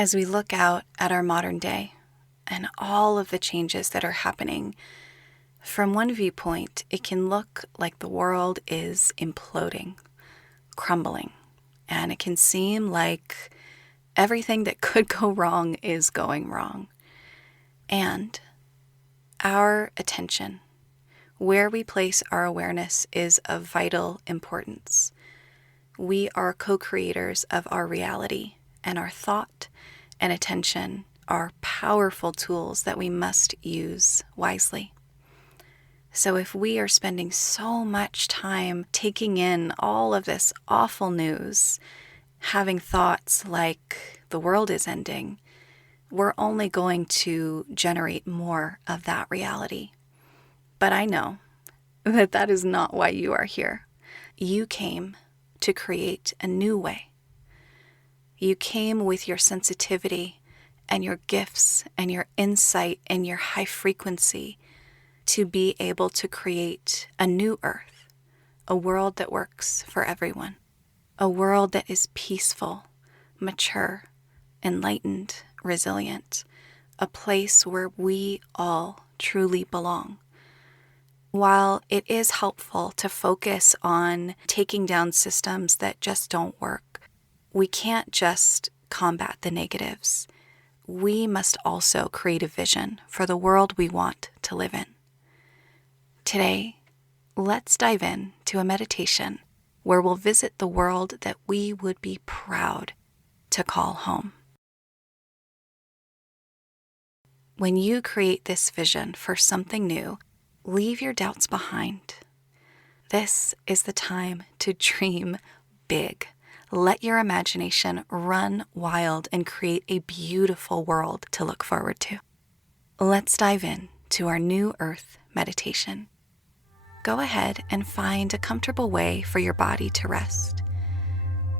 As we look out at our modern day and all of the changes that are happening, from one viewpoint, it can look like the world is imploding, crumbling, and it can seem like everything that could go wrong is going wrong. And our attention, where we place our awareness, is of vital importance. We are co-creators of our reality, and our thought and attention are powerful tools that we must use wisely. So if we are spending so much time taking in all of this awful news, having thoughts like the world is ending, we're only going to generate more of that reality. But I know that that is not why you are here. You came to create a new way. You came with your sensitivity and your gifts and your insight and your high frequency to be able to create a new earth, a world that works for everyone, a world that is peaceful, mature, enlightened, resilient, a place where we all truly belong. While it is helpful to focus on taking down systems that just don't work, we can't just combat the negatives. We must also create a vision for the world we want to live in. Today, let's dive in to a meditation where we'll visit the world that we would be proud to call home. When you create this vision for something new, leave your doubts behind. This is the time to dream big. Let your imagination run wild and create a beautiful world to look forward to. Let's dive in to our New Earth meditation. Go ahead and find a comfortable way for your body to rest.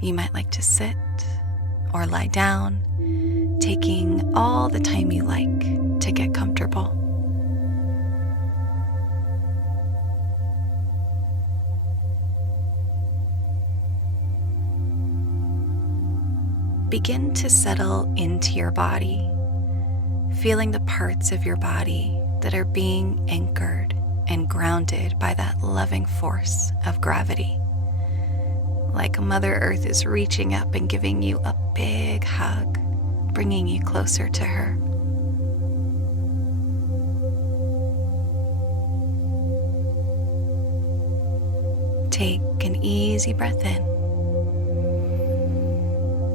You might like to sit or lie down, taking all the time you like to get comfortable. Begin to settle into your body, feeling the parts of your body that are being anchored and grounded by that loving force of gravity. Like Mother Earth is reaching up and giving you a big hug, bringing you closer to her. Take an easy breath in.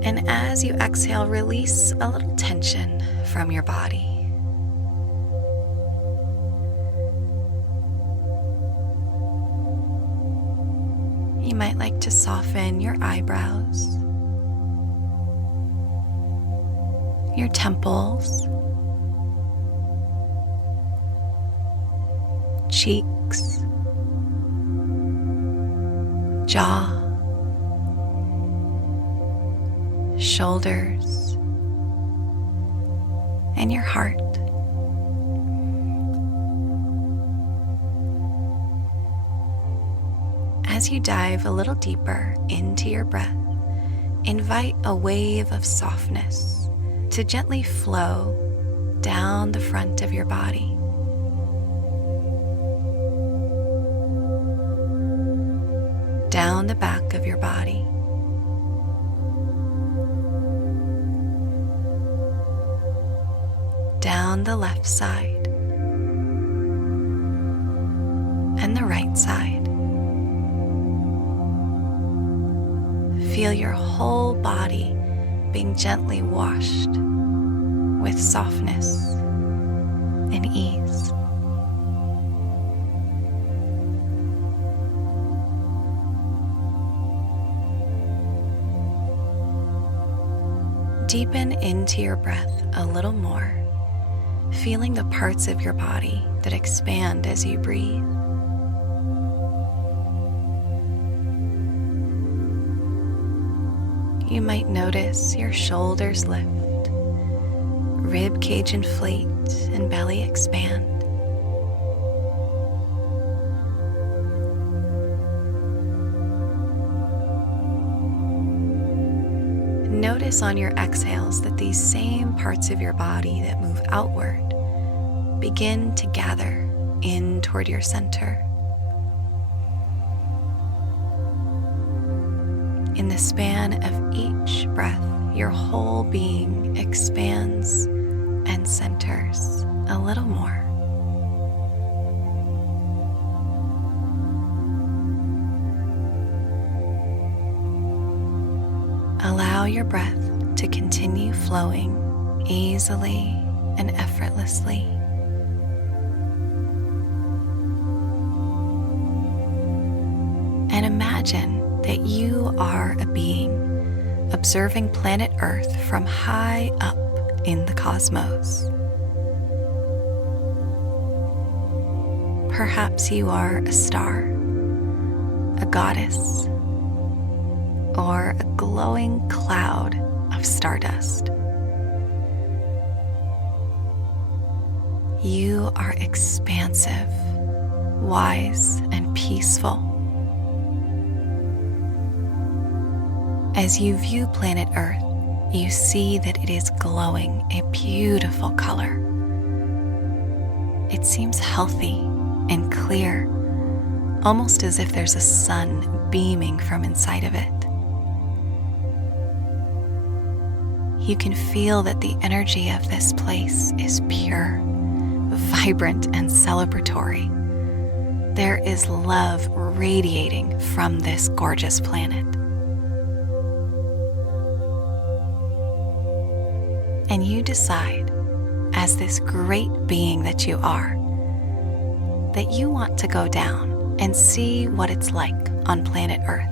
And as you exhale, release a little tension from your body. You might like to soften your eyebrows, your temples, cheeks, jaw, shoulders, and your heart. As you dive a little deeper into your breath, invite a wave of softness to gently flow down the front of your body. Down the back of your body. Down the left side and the right side. Feel your whole body being gently washed with softness and ease. Deepen into your breath a little more, feeling the parts of your body that expand as you breathe. You might notice your shoulders lift, rib cage inflate, and belly expand. Notice notice on your exhales that these same parts of your body that move outward begin to gather in toward your center. In the span of each breath, your whole being expands and centers a little more. Allow your breath to continue flowing easily and effortlessly. And imagine that you are a being observing planet Earth from high up in the cosmos. Perhaps you are a star, a goddess, or a glowing cloud of stardust. You are expansive, wise, and peaceful. As you view planet Earth, you see that it is glowing a beautiful color. It seems healthy and clear, almost as if there's a sun beaming from inside of it. You can feel that the energy of this place is pure, vibrant, and celebratory. There is love radiating from this gorgeous planet. And you decide, as this great being that you are, that you want to go down and see what it's like on planet Earth.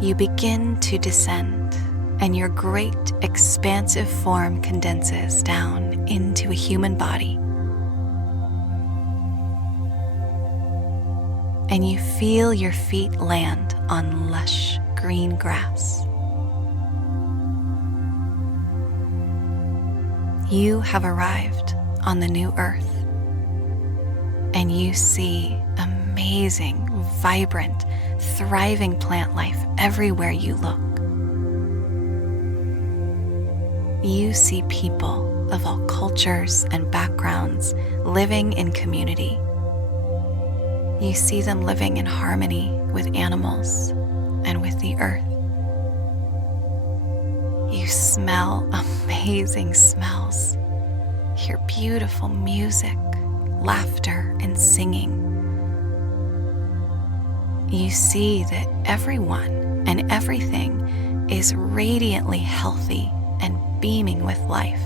You begin to descend, and your great expansive form condenses down into a human body. And you feel your feet land on lush green grass. You have arrived on the new Earth, and you see amazing, vibrant, thriving plant life everywhere you look. You see people of all cultures and backgrounds living in community. You see them living in harmony with animals and with the earth. You smell amazing smells, hear beautiful music, laughter, and singing. You see that everyone and everything is radiantly healthy and beaming with life.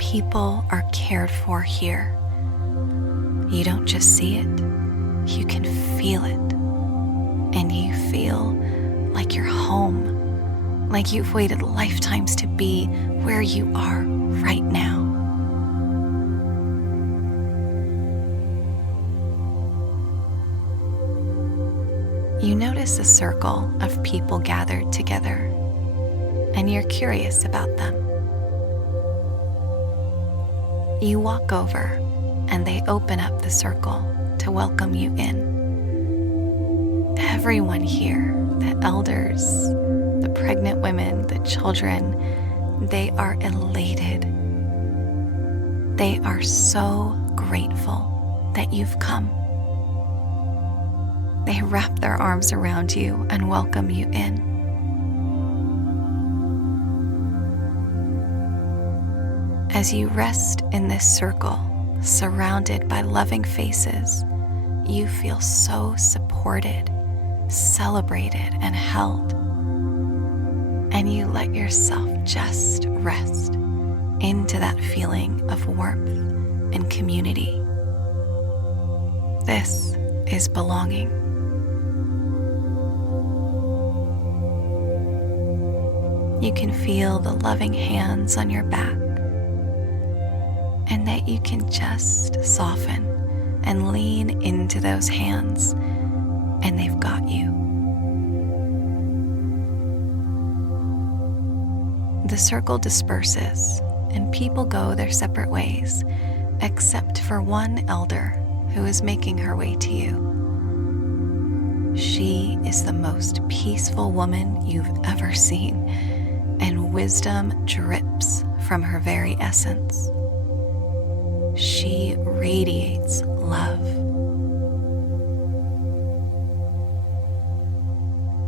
People are cared for here. You don't just see it, you can feel it. And you feel like you're home, like you've waited lifetimes to be where you are right now. You notice a circle of people gathered together, and you're curious about them. You walk over, and they open up the circle to welcome you in. Everyone here, the elders, the pregnant women, the children, they are elated. They are so grateful that you've come. They wrap their arms around you and welcome you in. As you rest in this circle, surrounded by loving faces, you feel so supported, celebrated, and held. And you let yourself just rest into that feeling of warmth and community. This is belonging. You can feel the loving hands on your back, and that you can just soften and lean into those hands, and they've got you. The circle disperses, and people go their separate ways, except for one elder who is making her way to you. She is the most peaceful woman you've ever seen, and wisdom drips from her very essence. She radiates love.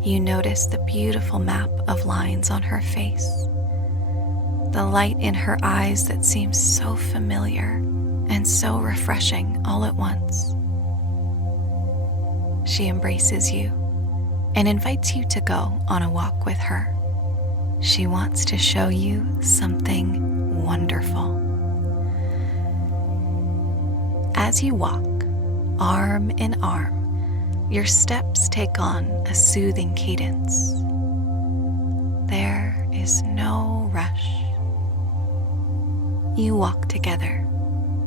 You notice the beautiful map of lines on her face, the light in her eyes that seems so familiar and so refreshing all at once. She embraces you and invites you to go on a walk with her. She wants to show you something wonderful. As you walk, arm in arm, your steps take on a soothing cadence. There is no rush. You walk together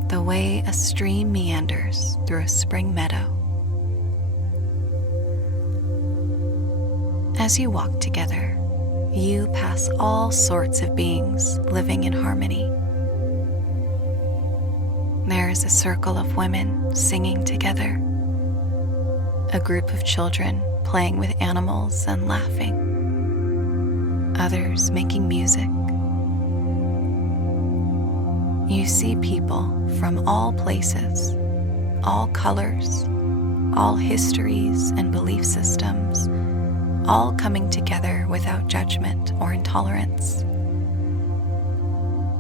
the way a stream meanders through a spring meadow. As you walk together, you pass all sorts of beings living in harmony. There is a circle of women singing together, a group of children playing with animals and laughing, others making music. You see people from all places, all colors, all histories and belief systems, all coming together without judgment or intolerance.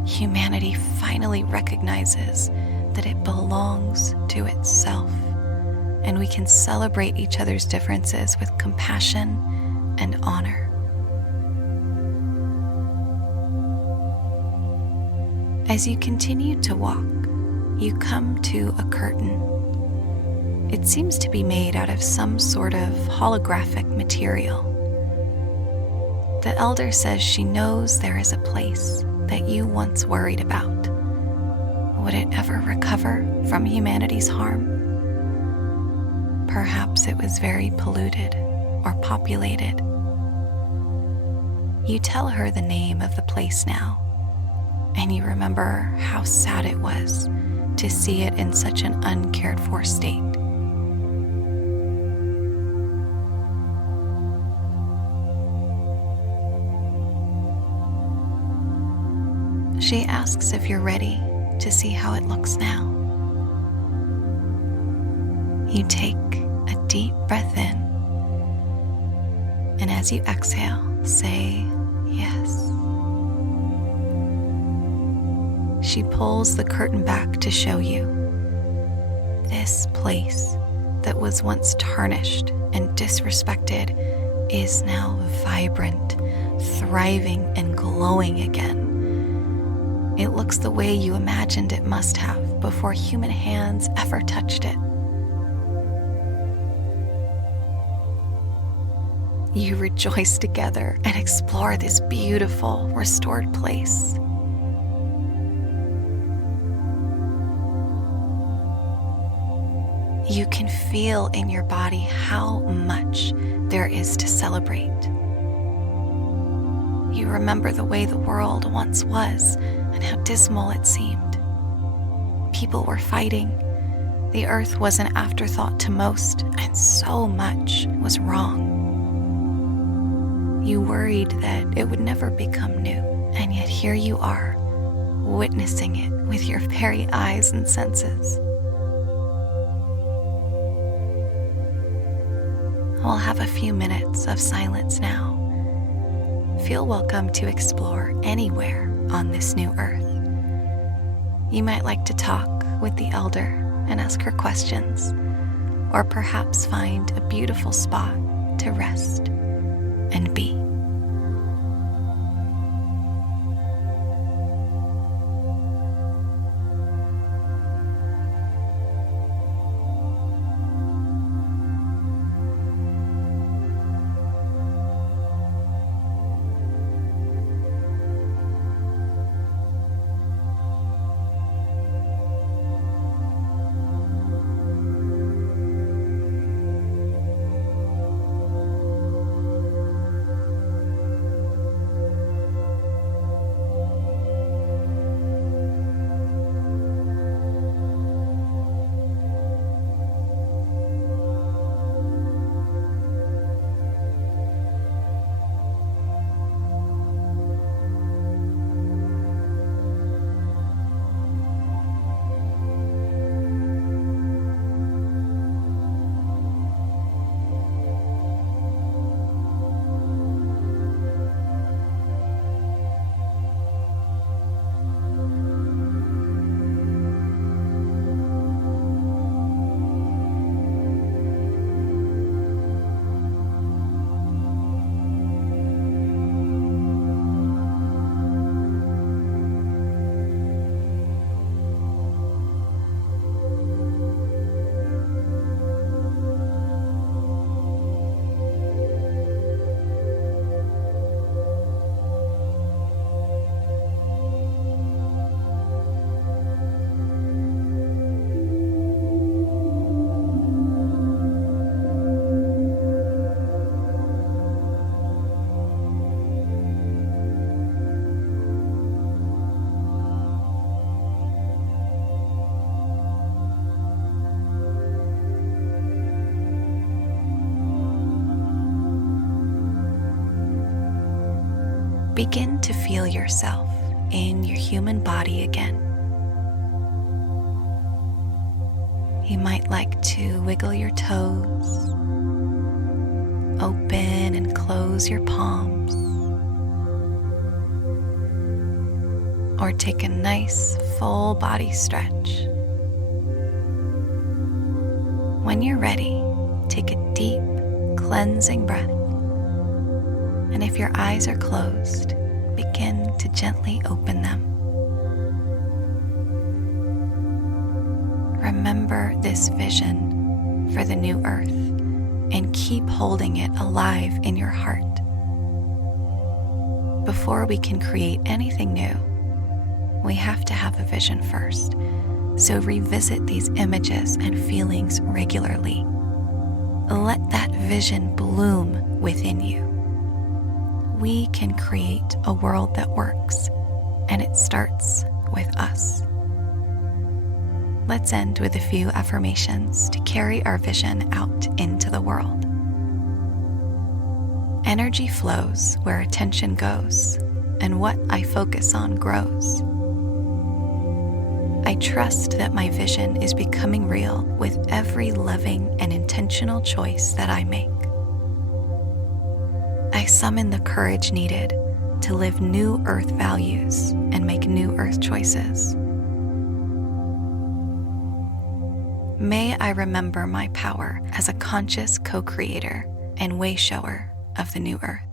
Humanity finally recognizes that it belongs to itself, and we can celebrate each other's differences with compassion and honor. As you continue to walk, you come to a curtain. It seems to be made out of some sort of holographic material. The elder says she knows there is a place that you once worried about. Would it ever recover from humanity's harm? Perhaps it was very polluted or populated. You tell her the name of the place now, and you remember how sad it was to see it in such an uncared for state. She asks if you're ready to see how it looks now. You take a deep breath in, and as you exhale, say yes. She pulls the curtain back to show you. This place that was once tarnished and disrespected is now vibrant, thriving, and glowing again. It looks the way you imagined it must have before human hands ever touched it. You rejoice together and explore this beautiful, restored place. You can feel in your body how much there is to celebrate. You remember the way the world once was and how dismal it seemed. People were fighting. The earth was an afterthought to most, and so much was wrong. You worried that it would never become new, and yet here you are, witnessing it with your very eyes and senses. We'll have a few minutes of silence now. Feel welcome to explore anywhere on this new earth. You might like to talk with the elder and ask her questions, or perhaps find a beautiful spot to rest and be. Begin to feel yourself in your human body again. You might like to wiggle your toes, open and close your palms, or take a nice full body stretch. When you're ready, take a deep, cleansing breath. And if your eyes are closed, begin to gently open them. Remember this vision for the new earth and keep holding it alive in your heart. Before we can create anything new, we have to have a vision first. So revisit these images and feelings regularly. Let that vision bloom within you. We can create a world that works, and it starts with us. Let's end with a few affirmations to carry our vision out into the world. Energy flows where attention goes, and what I focus on grows. I trust that my vision is becoming real with every loving and intentional choice that I make. I summon the courage needed to live new earth values and make new earth choices. May I remember my power as a conscious co-creator and way shower of the new earth.